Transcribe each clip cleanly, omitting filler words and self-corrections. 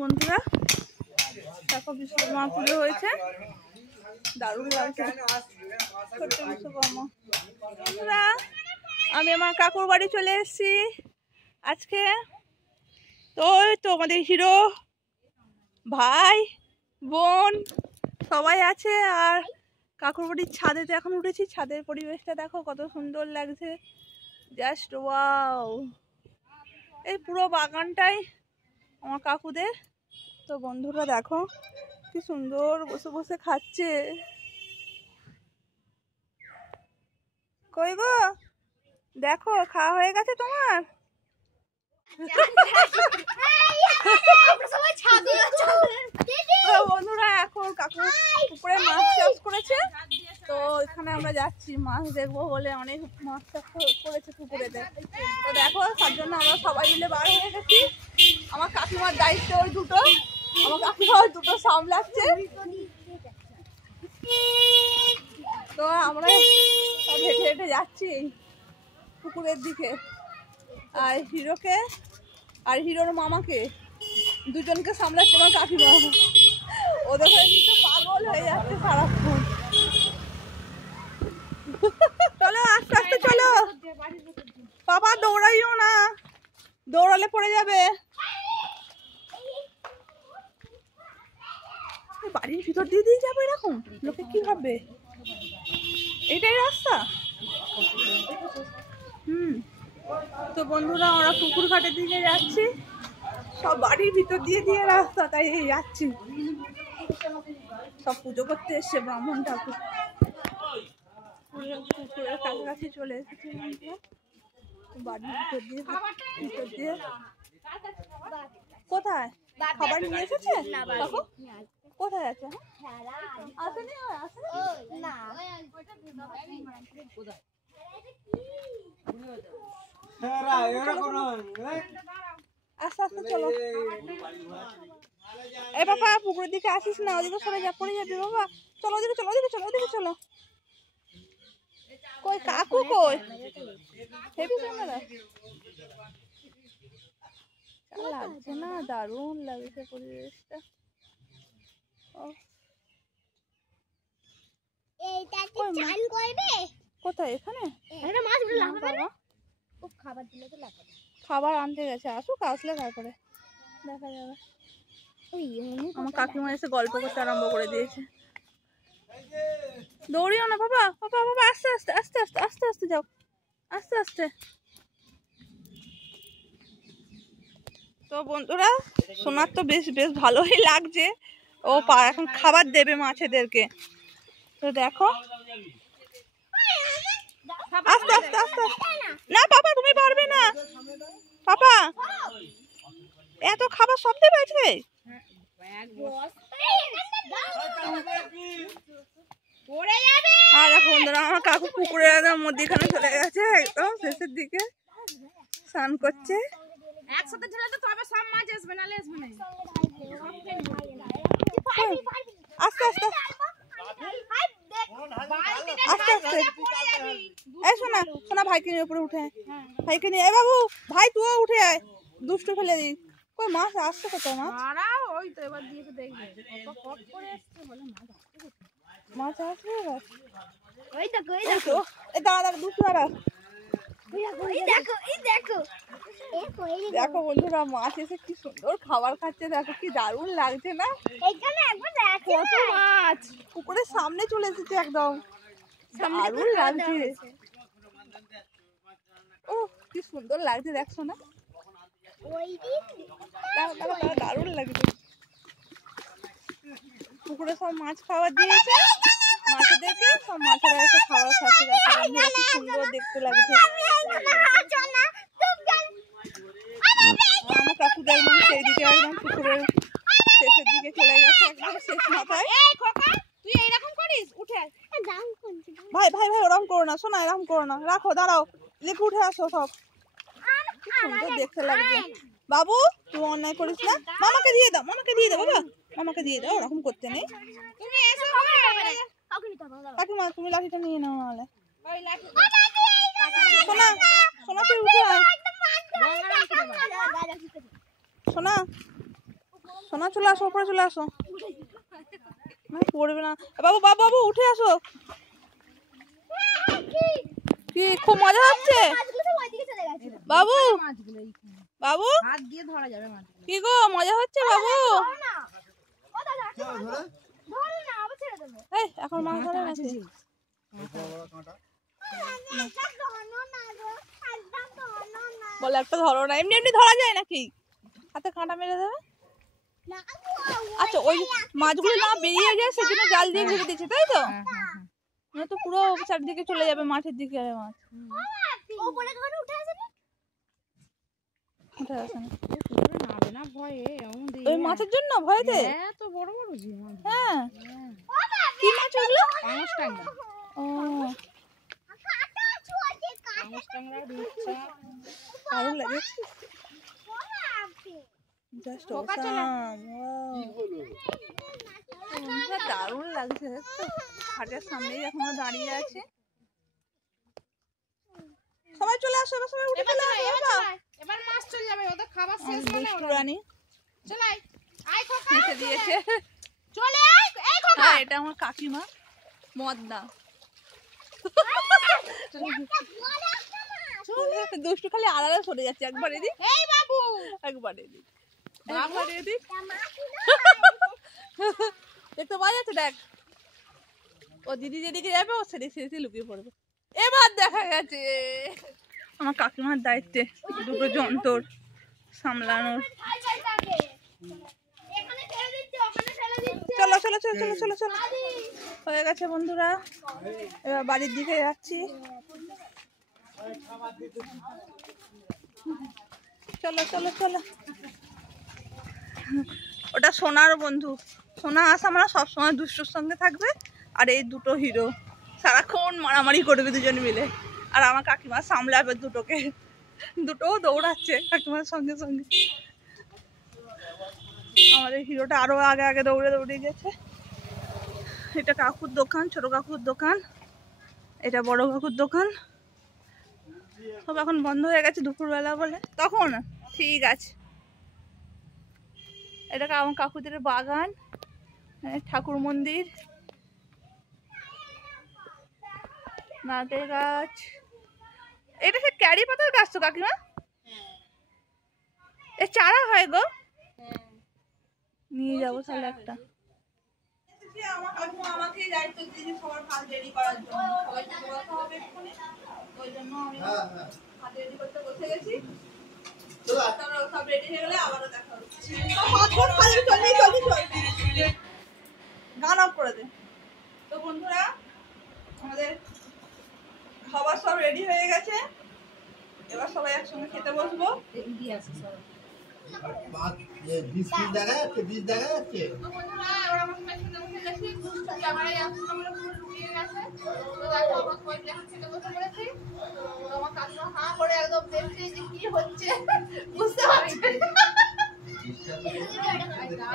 বন্ধুরা দেখো বিশ্বকর্মা পুজো হয়েছে, দারুণ লাগছে। ছোট্ট বিশ্বকর্মা বন্ধুরা, আমি আমার কাকুর বাড়ি চলে এসেছি আজকে। তো আমাদের হিরো ভাই বোন সবাই আছে, আর কাকুর বাড়ির ছাদেতে এখন উঠেছি। ছাদের পরিবেশটা দেখো কত সুন্দর লাগছে, জাস্ট ওয়াও। এই পুরো বাগানটাই আমার কাকুদের। তো বন্ধুরা দেখো কি সুন্দর বসে বসে খাচ্ছে। কই গো, দেখো খাওয়া হয়ে গেছে তোমার? বন্ধুরা এখন কাকু পুকুরে মাছ চাষ করেছে, তো এখানে আমরা যাচ্ছি মাছ দেখবো বলে। অনেক মাছ চাষ করেছে পুকুরেতে, তো দেখো তার জন্য আমরা সবাই মিলে বার হয়ে গেছি। আমার কাকিমার দায়িত্ব ওই দুটো, আমার কাকিমা ওই দুটো সামলাচ্ছে। তো আমরা সব হেঁটে হেঁটে যাচ্ছি পুকুরের দিকে। আর হিরোকে আর হিরোর মামাকে দুজনকে সামলাচ্ছে আমার কাকিমা। ওদের কিন্তু পাগল হয়ে যাচ্ছে সারাক্ষণ। চলো আস্তে আস্তে চলো, বাবা দৌড়াইও না, দৌড়ালে পড়ে যাবে। বাড়ির ভিতর দিয়ে দিয়ে যাবো এরকম, লোকে কি ভাববে? এটাই রাস্তা। তো বন্ধুরা আমরা পুকুর ঘাটের দিকে যাচ্ছি, সব বাড়ির ভিতর দিয়ে দিয়ে রাস্তা, তাই যাচ্ছি। সব পুজো করতে এসছে ব্রাহ্মণ ঠাকুর। পুকুরের কাছাকাছি চলে এসেছি, বাড়ির ভিতর দিয়ে। কোথায় খাবার নিয়ে এসেছে? কোথায় আছে? আসেনি না, আস্তে আস্তে চলো। এ বাবা পুকুরের দিকে আসিস না, ওদিকে সরে যা, পড়ে যাবি বাবা। চলো ওদিকে চলো, ওদিকে চলো, ওদিকে চলো। কই কাকু কই? হেভি সুন্দর লাগছে না? দারুণ লাগছে পরিবেশটা। কোথায়? এখানে খাবার আনতে গেছে, আসুক, আসলে তারপরে দেখা যাবে। আমার কাকিমা এসে গল্প করতে আরম্ভ করে দিয়েছে। দৌড়িও না বাবা, বাবা বাবা, আস্তে আস্তে আস্তে আস্তে আস্তে আস্তে যাও, আস্তে আস্তে। তো বন্ধুরা সোনার তো বেশ বেশ ভালোই লাগছে। ও এখন খাবার দেবে মাছেদেরকে। তো দেখো আস্তে আস্তে আস্তে। না পাপা তুমি পারবে না, পাপা এত খাবার সব দেবে আজকে। আর দেখো বন্ধুরা আমার কাকু পুকুরের একদম মধ্যিখানে চলে গেছে, একদম শেষের দিকে স্নান করছে। একসাথে ঢেলে তো তবে সব মাছ আসবে, না আসবে না। আস্তে আস্তে আস্তে আস্তে। এই শোনা শোনা, ভাইকে নিয়ে উপরে উঠে, ভাইকে নিয়ে। এই বাবু ভাই তুইও উঠে আয়, দুষ্টু ফেলে দিই। কই মাছ আসছে কোথায়? মাছ ওই তো এবার দিয়ে দেখবে মাছ আসবে এবার। ওই দেখো এই দেখো, এই দাঁড়া দুষ্টু দাঁড়া। দেখো বন্ধুরা মাছ এসে কি সুন্দর খাবার খাচ্ছে, দেখো কি দারুণ লাগছে না? কত মাছ পুকুরের সামনে চলে এসেছে, একদম দারুণ লাগছে। ও কি সুন্দর লাগছে, দেখছো না? দারুণ লাগছে। পুকুরে সব মাছ খাবার দিয়েছে, মাছেদেরকে সব মাছেরা এসে খাবার খাচ্ছে। দেখো কি সুন্দর দেখতে লাগছে। আমার কাকু একদম সেই দিকে, একদম পুকুরের শেষের দিকে চলে গেছে, একদম শেষ মাথায়। তুই এইরকম করিস, উঠে ভাই ভাই ভাই, ওরকম করো না শোনা, এরকম করো না, রাখো, দাঁড়াও, দেখে উঠে আসো। সব কি সুন্দর দেখতে লাগছে। বাবু তুই অন্যায় করিস না, মামাকে দিয়ে দাও, মামাকে দিয়ে দাও বাবা, মামাকে দিয়ে দাও, ওরকম করতে নেই। কাকিমা তুমি লাঠিটা নিয়ে নাও, নাহলে শোনা শোনা তুই উঠে আয়। শোনা সোনা চলে আসো, উপরে চলে আসো। পড়বে না বাবু, বাবু বাবু উঠে আসো। কি খুব মজা হচ্ছে বাবু? বাবু কি গো মজা হচ্ছে বাবু? এই এখন মাছ ধরে নাকি? বলে একটা ধরো না, এমনি এমনি ধরা যায় নাকি? হাতে কাঁটা মেরে দেবে। আচ্ছা ওই মাছগুলো না বেরিয়ে যায় সেজন্য জাল দিয়ে ঘিরে দিচ্ছে, তাই তো? না তো পুরো চারদিকে চলে যাবে মাঠের দিকে। আরে মাছ উঠে আসে না ওই মাছের জন্য ভয়তে। হ্যাঁ কি মাছ ওগুলো? ও দারুণ লাগে। জাস্ট দারুণ লাগছে। ঘাটের সামনেই এখন দাঁড়িয়ে আছে। সবাই চলে আসো, সবাই উঠে চলে আসো। এবার মাছ চলে যাবে, ওদের খাবার শেষ মানে দুষ্টু রানী চলে আয়। আয় খোকা এসে দিয়েছে। চলে আয়। এই খোকা এটা আমার কাকিমা মদনা। দুষ্টু খালি আড়ালে সরে যাচ্ছে। একবার এদিক, এই বাবু, একবার এদিক, একবার এদিক। দেখতে পাওয়া যাচ্ছে? দেখ ও দিদি যেদিকে যাবে ও সেদিক সেদিকে লুকিয়ে পড়বে। এবার দেখা গেছে আমার কাকিমার দায়িত্বে দুটো যন্ত্র সামলানোর। চলো চলো চলো চলো চলো চলো, হয়ে গেছে বন্ধুরা। এবার বাড়ির দিকে যাচ্ছি। চলো চলো চলো। ওটা সোনার বন্ধু। সোনা আসা আমরা সবসময় দুষ্টুর সঙ্গে থাকবে। আর এই দুটো হিরো সারাক্ষণ মারামারি করবে দুজন মিলে। আর আমার কাকিমা সামলাবে দুটোকে। দুটোও দৌড়াচ্ছে কাকিমার সঙ্গে সঙ্গে। আমাদের হিরোটা আরো আগে আগে দৌড়ে দৌড়ে গেছে। এটা কাকুর দোকান, ছোট কাকুর দোকান। এটা বড় কাকুর দোকান। সব এখন বন্ধ হয়ে গেছে দুপুরবেলা বলে। তখন ঠিক আছে। এটা আমার কাকুদের বাগান, ঠাকুর মন্দির, নারকেল গাছ। এটা সে ক্যারি পাতার গাছ তো কাকিমা? এ চারা হয় গো? নিয়ে যাবো তাহলে একটা। আমার কাকিমা আমাকেই দায়িত্ব দিয়েছে সবার ভাত রেডি করার জন্য। সবাইকে বলতে হবে এক্ষুনি, ওই জন্য আমি ভাত রেডি করতে বসে গেছি। সব রেডি হয়ে গেলে আবারও দেখা হচ্ছে। গান অফ করে দে। তো বন্ধুরা আমাদের খাবার সব রেডি হয়ে গেছে। এবার সবাই একসঙ্গে খেতে বসবো।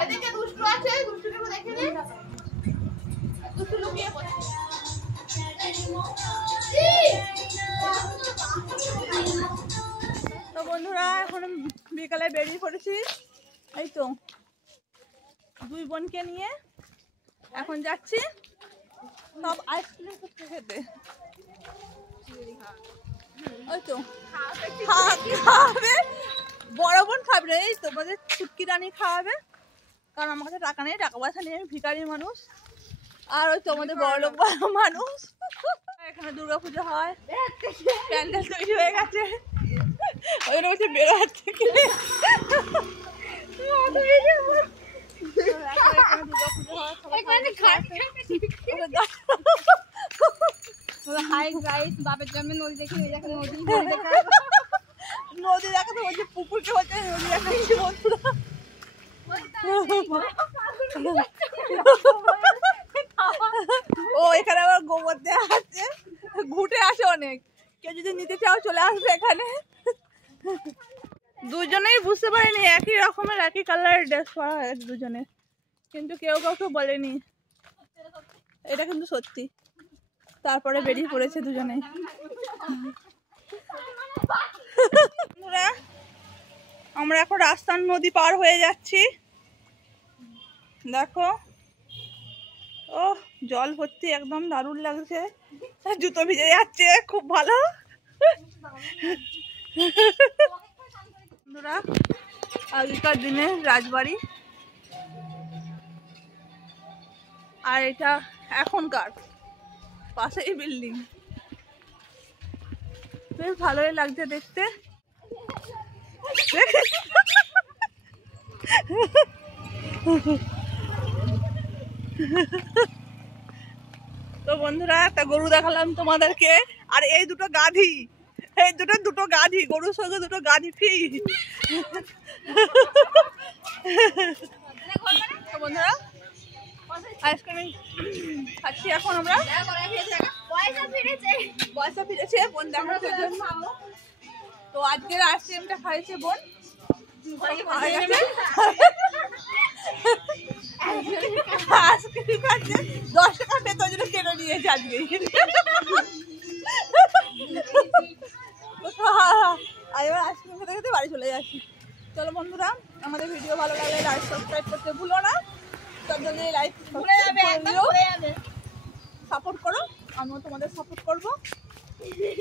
এদিকে দুষ্টু আছে, দুষ্টুকে দেখে নে। দুষ্টু লুকিয়ে পড়ছে। তো বন্ধুরা এখন বিকালে বেরিয়ে পড়েছি। এই তো দুই বোনকে নিয়ে এখন যাচ্ছি সব আইসক্রিম করতে খেতে। ওই তো খাওয়াবে, বড় বোন খাবে না। এই তোমাদের ছুটকি রানী খাওয়াবে, কারণ আমার কাছে টাকা নেই, টাকা পয়সা নেই, আমি ভিখারি মানুষ। আর ওই তোমাদের বড় লোক মানুষ। এখানে দুর্গাপুজো হয়, প্যান্ডেল তৈরি হয়ে গেছে। ওই জন্য বলছে বেরোচ্ছে বাপের জন্মে নদী দেখি, নদী দেখাতে বলছে পুকুরকে বলছে নদী দেখাচ্ছি বন্ধুরা। ও এখানে আবার গোবর দেওয়া আছে, ঘুটে আসে অনেক। কেউ যদি নিতে চাও চলে আসবে এখানে। দুজনেই বুঝতে পারিনি একই রকমের একই কালারের ড্রেস পরা হয়েছে দুজনে, কিন্তু কেউ কাউকে বলেনি। এটা কিন্তু সত্যি। তারপরে বেরিয়ে পড়েছে দুজনে। আমরা এখন রাস্তার নদী পার হয়ে যাচ্ছি। দেখো, ও জল ভর্তি, একদম দারুণ লাগছে। জুতো ভিজে যাচ্ছে, খুব ভালো। বন্ধুরা, আগেকার দিনে রাজবাড়ি, আর এটা এখনকার পাশেই বিল্ডিং। বেশ ভালোই লাগছে দেখতে। তো বন্ধুরা, একটা গরু দেখালাম তোমাদেরকে, আর এই দুটো গাধি, এই দুটো গাধি, গরুর সঙ্গে দুটো গাধি ফ্রি। তো বন্ধুরা, আইসক্রিম খাচ্ছি এখন আমরা। পয়সা ফিরেছে বোন দেখানোর জন্য। তো আজকের আইসক্রিমটা খাইছে বোন। আইসক্রিম খাচ্ছে 10 টাকা পেতো, ওই জন্য কেটে নিয়েছে আজকে। আর এবার আইসক্রিম খেতে খেতে বাড়ি চলে যাচ্ছি। চলো বন্ধুরা, আমাদের ভিডিও ভালো লাগলে লাইক সাবস্ক্রাইব করতে ভুলো না। তার জন্য লাইক সাপোর্ট করো, আমিও তোমাদের সাপোর্ট করবো।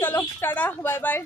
চলো টাটা, বাই বাই।